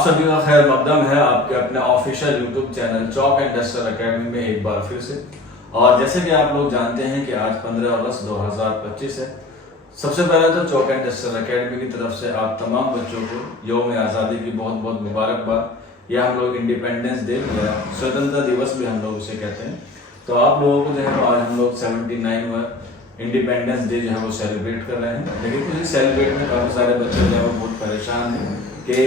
आप सभी का खैर मकदम है आपके अपने official YouTube channel chalk and duster academy में एक बार फिर से। और जैसे कि आप लोग जानते हैं कि आज 15 अगस्त 2025 है। सबसे पहले तो चॉक एंड डस्टर एकेडमी की तरफ से आप तमाम बच्चों को यौम आज़ादी की बहुत बहुत मुबारकबाद। या हम लोग इंडिपेंडेंस डे या स्वतंत्रता दिवस भी हम लोग उसे कहते हैं। तो आप लोगों को जो है आज हम लोग 79वां इंडिपेंडेंस डे जो है वो सेलिब्रेट कर रहे हैं। लेकिन उसी सेलिब्रेट में काफ़ी सारे बच्चे जो है वो बहुत परेशान हैं कि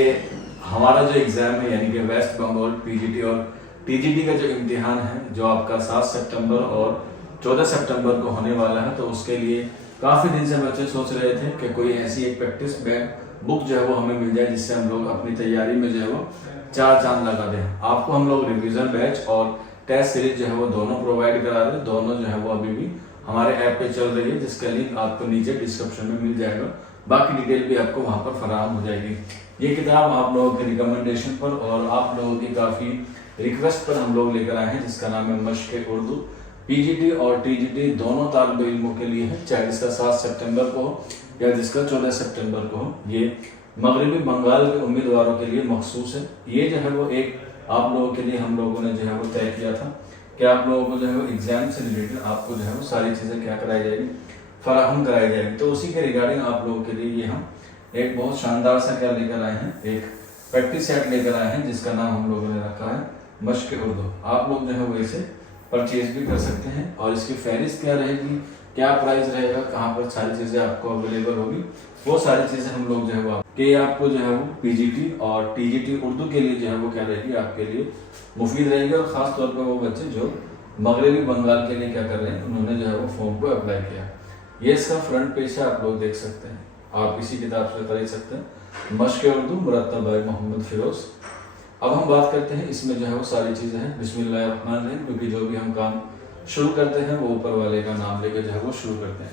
हमारा जो एग्ज़ाम है यानी कि वेस्ट बंगाल पीजीटी और टीजीटी का जो इम्तिहान है जो आपका 7 सितंबर और 14 सितंबर को होने वाला है, तो उसके लिए काफ़ी दिन से बच्चे सोच रहे थे कि कोई ऐसी एक प्रैक्टिस बुक जो है वो हमें मिल जाए जिससे हम लोग अपनी तैयारी में जो है वो चार चांद लगा दें। आपको हम लोग रिवीजन बैच और टेस्ट सीरीज जो है वो दोनों प्रोवाइड करा रहे हैं। दोनों जो है वो अभी भी हमारे ऐप पे चल रही है, जिसका लिंक आपको नीचे डिस्क्रिप्शन में मिल जाएगा। बाकी डिटेल भी आपको वहां पर फराहम हो जाएगी। ये किताब आप लोगों के रिकमेंडेशन पर और आप लोगों की काफ़ी रिक्वेस्ट पर हम लोग लेकर आए हैं, जिसका नाम है मश्क उर्दू। पीजीटी और टीजीटी दोनों तालिब इल्मों के लिए है, चाहे जिसका 7 सितंबर को हो या जिसका 14 सितंबर को हो। ये मगरबी बंगाल के उम्मीदवारों के लिए मखसूस है। ये जो है वो एक आप लोगों के लिए हम लोगों ने जो है वो तय किया था कि आप लोगों को जो है वो एग्जाम से रिलेटेड आपको जो है वो सारी चीज़ें क्या कराई जाएगी, फराहम कराई जाएगी। तो उसी के रिगार्डिंग आप लोगों के लिए ये हम एक बहुत शानदार सा क्या लेकर आए हैं, एक प्रैक्टिस सेट लेकर आए हैं जिसका नाम हम लोगों ने रखा है मश्क उर्दू। आप लोग जो है वो इसे परचेज भी कर सकते हैं। और इसकी फहरिस्त क्या रहेगी, क्या प्राइस रहेगा, कहाँ पर सारी चीज़ें आपको अवेलेबल होगी, वो सारी चीज़ें हम लोग जो है वो आपको जो है वो पीजीटी और टीजीटी उर्दू के लिए जो है वो क्या रहेगी, आपके लिए मुफीद रहेगी। और ख़ास तौर पर वो बच्चे जो मगरबी बंगाल के लिए क्या कर रहे हैं, उन्होंने जो है वो फॉर्म को अप्लाई किया। ये इसका फ्रंट पेज है, आप लोग देख सकते हैं। आप इसी किताब से खरीद सकते हैं, मश्क उर्दू मुरत्तब बाय मोहम्मद फिरोज। अब हम बात करते हैं, इसमें जो है वो सारी चीज़ें हैं बिस्मिल्लाहिर्रहमानिर्रहीम, क्योंकि जो भी हम काम शुरू करते हैं वो ऊपर वाले का नाम लेकर जो है वो शुरू करते हैं।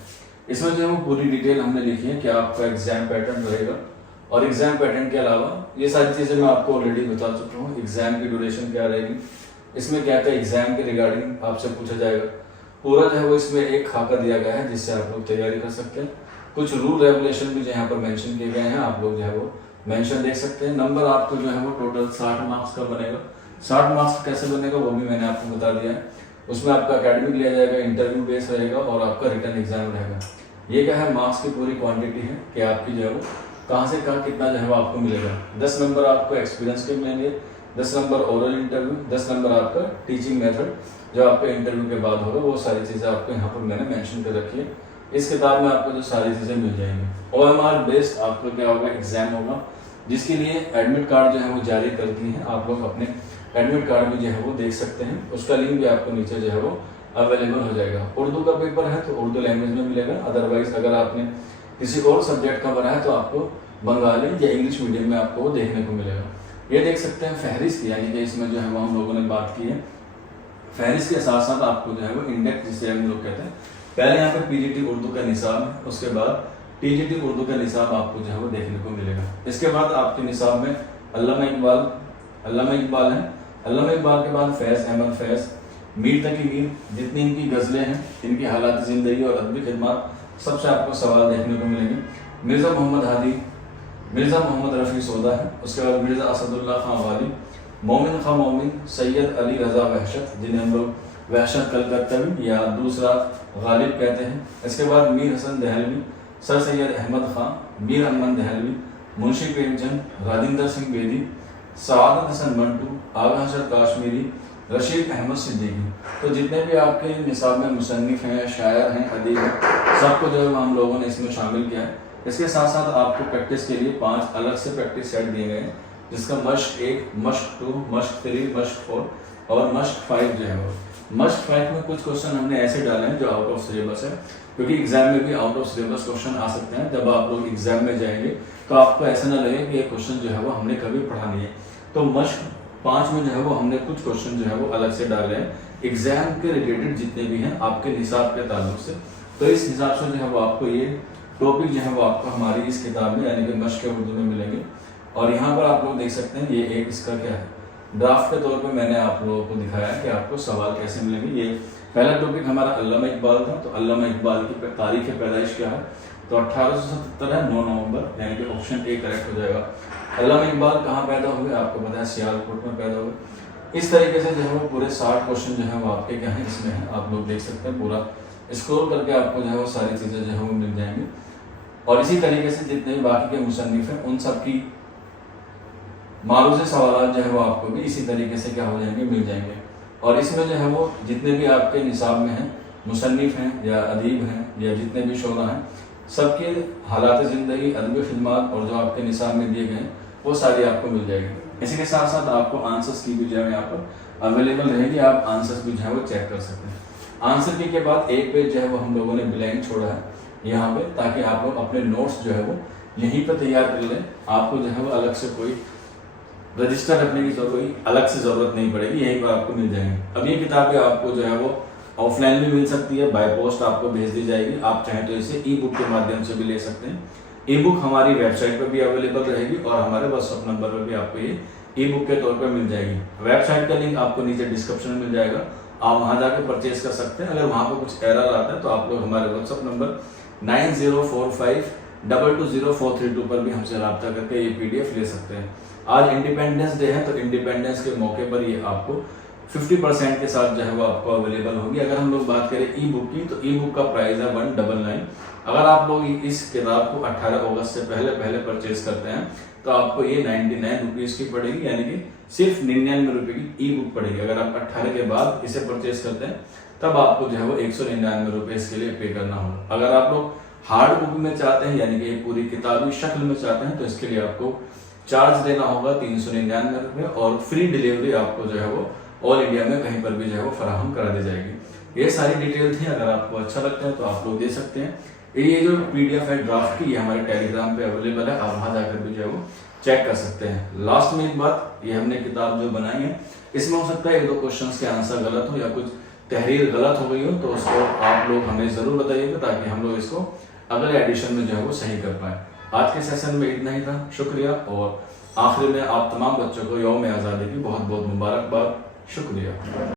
इसमें जो है वो पूरी डिटेल हमने लिखी है कि आपका एग्जाम पैटर्न रहेगा। और एग्जाम पैटर्न के अलावा ये सारी चीज़ें मैं आपको ऑलरेडी बता चुका हूँ। एग्जाम की ड्यूरेशन क्या रहेगी, इसमें क्या क्या एग्जाम के रिगार्डिंग आपसे पूछा जाएगा, पूरा जो है वो इसमें एक खाका दिया गया है जिससे आप लोग तैयारी कर सकते हैं। कुछ रूल रेगुलेशन भी जो यहाँ पर मेंशन किए गए हैं, आप लोग जो है वो मेंशन देख सकते हैं। नंबर आपको जो है वो टोटल 60 मार्क्स का बनेगा। 60 मार्क्स कैसे बनेगा वो भी मैंने आपको बता दिया है। उसमें आपका एकेडमिक लिया जाएगा, इंटरव्यू बेस रहेगा और आपका रिटर्न एग्जाम रहेगा। ये क्या है, मार्क्स की पूरी क्वांटिटी है कि आपकी जो है वो कहाँ से कहाँ कितना जो है वो आपको मिलेगा। 10 नंबर आपको एक्सपीरियंस के मिलेंगे, 10 नंबर ओरल इंटरव्यू, 10 नंबर आपका टीचिंग मेथड जो आपके इंटरव्यू के बाद होगा। वो सारी चीज़ें आपको यहाँ पर मैंने मेंशन कर रखी है। इस किताब में आपको जो सारी चीज़ें मिल जाएंगी। OMR बेस्ड आपको क्या होगा, एग्जाम होगा, जिसके लिए एडमिट कार्ड जो है वो जारी कर दी है। आप लोग अपने एडमिट कार्ड भी जो है वो देख सकते हैं, उसका लिंक भी आपको नीचे जो है वो अवेलेबल हो जाएगा। उर्दू का पेपर है तो उर्दू लैंग्वेज में मिलेगा, अदरवाइज अगर आपने किसी और सब्जेक्ट का बना है तो आपको बंगाली या इंग्लिश मीडियम में आपको वो देखने को मिलेगा। ये देख सकते हैं फहरिस्त, यानी कि इसमें जो है वो हम लोगों ने बात की है। फहरिस्त के साथ साथ आपको जो है वो इंडेक्स जिसे हम लोग कहते हैं, पहले यहाँ पर पीजीटी उर्दू का निसाब है, उसके बाद टीजीटी उर्दू का निसाब आपको जो है वो देखने को मिलेगा। इसके बाद आपके निसाब में अल्लामा इकबाल है। अल्लामा इकबाल के बाद फैज़ अहमद फैज़, मीर तकी मीर, जितनी इनकी गज़लें हैं, इनकी हालात ज़िंदगी और अदबी खिदमत, सबसे आपको सवाल देखने को मिलेंगे। मिर्ज़ा मोहम्मद हादी, मिर्ज़ा मोहम्मद रफ़ी सौदा है। उसके बाद मिर्ज़ा असदुल्ला खां गालिब, मोमिन खां मोमिन, सैयद अली रज़ा वहशत, जिन्हें हम लोग वहशत कलकत्तवी या दूसरा गालिब कहते हैं। इसके बाद मीर हसन दहलवी, सर सैयद अहमद खां, मीर अमन दहलवी, मुंशी प्रेमचंद, राजिंदर सिंह बेदी, सआदत हसन मंटू, आगा हसन काश्मीरी, रशीद अहमद सिद्दीकी। तो जितने भी आपके निसाब में मुसन्निफ हैं, शायर हैं, अदीब हैं, सबको जो है हम लोगों ने इसमें शामिल किया है। इसके साथ साथ आपको प्रैक्टिस के लिए 5 अलग से प्रैक्टिस सेट दिए गए हैं, जिसका मश्क 1, मश्क 2, मश्क 3, मश्क 4 और मश्क 5 जो है वो। मश्क 5 में कुछ क्वेश्चन हमने ऐसे डाले हैं जो आउट ऑफ सिलेबस है, क्योंकि एग्जाम में भी आउट ऑफ सिलेबस क्वेश्चन आ सकते हैं। जब आप लोग एग्जाम में जाएंगे तो आपको ऐसा ना लगे कि ये क्वेश्चन जो है वो हमने कभी पढ़ा नहीं है। तो मश्क 5 में जो है वो हमने कुछ क्वेश्चन जो है वो अलग से डाले हैं एग्जाम के रिलेटेड जितने भी हैं आपके निसाब के ताल्लुक से। तो इस हिसाब से जो है वो आपको ये टॉपिक जो है वो आपको हमारी इस किताब में यानी कि मश्क उर्दू में मिलेंगे। और यहाँ पर आप लोग देख सकते हैं ये एक इसका क्या है, ड्राफ्ट के तौर पे मैंने आप लोगों को दिखाया कि आपको सवाल कैसे मिलेंगे। ये पहला टॉपिक हमारा अल्लामा इकबाल था, तो अल्लामा इकबाल की तारीख पैदाइश क्या है, तो 1877 है, 9 नवंबर, यानी कि ऑप्शन ए करेक्ट हो जाएगा। अल्लामा इकबाल कहाँ पैदा हुए, आपको पता है सियालकोट में पैदा हुए। इस तरीके से जो है वो पूरे 60 क्वेश्चन जो है वो आपके क्या है इसमें है, आप लोग देख सकते हैं। पूरा स्क्रॉल करके आपको जो है वो सारी चीज़ें जो है वो मिल जाएंगी। और इसी तरीके से जितने भी बाकी के मुसन्निफ हैं उन सब की मारूज़ सवाल जो है वो आपको भी इसी तरीके से क्या हो जाएंगे, मिल जाएंगे। और इसमें जो है वो जितने भी आपके निसाब में हैं मुसन्निफ हैं या अदीब हैं या जितने भी शोरा हैं, सबके हालात ज़िंदगी, अदब खिदमत और जो आपके निसाब में दिए गए हैं वो सारी आपको मिल जाएगी। इसी के साथ साथ आपको आंसर्स की भी जो है यहाँ पर अवेलेबल रहेगी, आप आंसर्स भी जो है वो चेक कर सकते हैं। आंसर की के बाद एक पेज जो है वो हम लोगों ने ब्लैंक छोड़ा है यहाँ पे, ताकि आप लोग अपने नोट्स जो है वो यहीं पर तैयार कर लें। आपको जो है वो अलग से कोई रजिस्टर रखने की कोई अलग से ज़रूरत नहीं पड़ेगी, यहीं पर आपको मिल जाएंगे। अब ये किताबें आपको जो है वो ऑफलाइन भी मिल सकती है, बाय पोस्ट आपको भेज दी जाएगी। आप चाहें तो इसे ई बुक के माध्यम से भी ले सकते हैं। ई बुक हमारी वेबसाइट पर भी अवेलेबल रहेगी और हमारे व्हाट्सएप नंबर पर भी आपको ये ई बुक के तौर पर मिल जाएगी। वेबसाइट का लिंक आपको नीचे डिस्क्रिप्शन में मिल जाएगा, आप वहाँ जाकर परचेज कर सकते हैं। अगर वहाँ पर कुछ एरर आता है तो आप लोग हमारे व्हाट्सएप नंबर 9045220432 पर भी हमसे रब्ता करके ये PDF ले सकते हैं। आज इंडिपेंडेंस डे है तो इंडिपेंडेंस के मौके पर ये आपको 50% के साथ जो है वो आपको अवेलेबल होगी। अगर हम लोग बात करें ई बुक की तो ई बुक का प्राइस है 199। अगर आप लोग इस किताब को 18 अगस्त से पहले परचेज करते हैं तो आपको ये 99 रुपीज़ की पड़ेगी, यानी कि सिर्फ 99 रुपये की ई बुक पड़ेगी। अगर आप 18 के बाद इसे परचेज करते हैं तब आपको जो है वो 199 रुपये इसके लिए पे करना होगा। अगर आप लोग हार्ड बुक में चाहते हैं, यानी कि पूरी किताबी शक्ल में चाहते हैं, तो इसके लिए आपको चार्ज देना होगा 399 रुपये और फ्री डिलीवरी आपको जो है वो ऑल इंडिया में कहीं पर भी जो है वो फराहम करा दी जाएगी। ये सारी डिटेल थी, अगर आपको अच्छा लगता है तो आप लोग दे सकते हैं। ये जो PDF है ड्राफ्ट की, ये हमारे टेलीग्राम पे अवेलेबल है, आप वहाँ जाकर भी जो है वो चेक कर सकते हैं। लास्ट में एक बात, ये हमने किताब जो बनाई है इसमें हो सकता है 1-2 क्वेश्चन के आंसर गलत हो या कुछ तहरीर गलत हो गई हो, तो उसको आप लोग हमें ज़रूर बताइएगा ताकि हम लोग इसको अगले एडिशन में जो है वो सही कर पाए। आज के सेशन में इतना ही था, शुक्रिया। और आखिर में आप तमाम बच्चों को यौम आज़ादी की बहुत बहुत मुबारकबाद। शुक्रिया।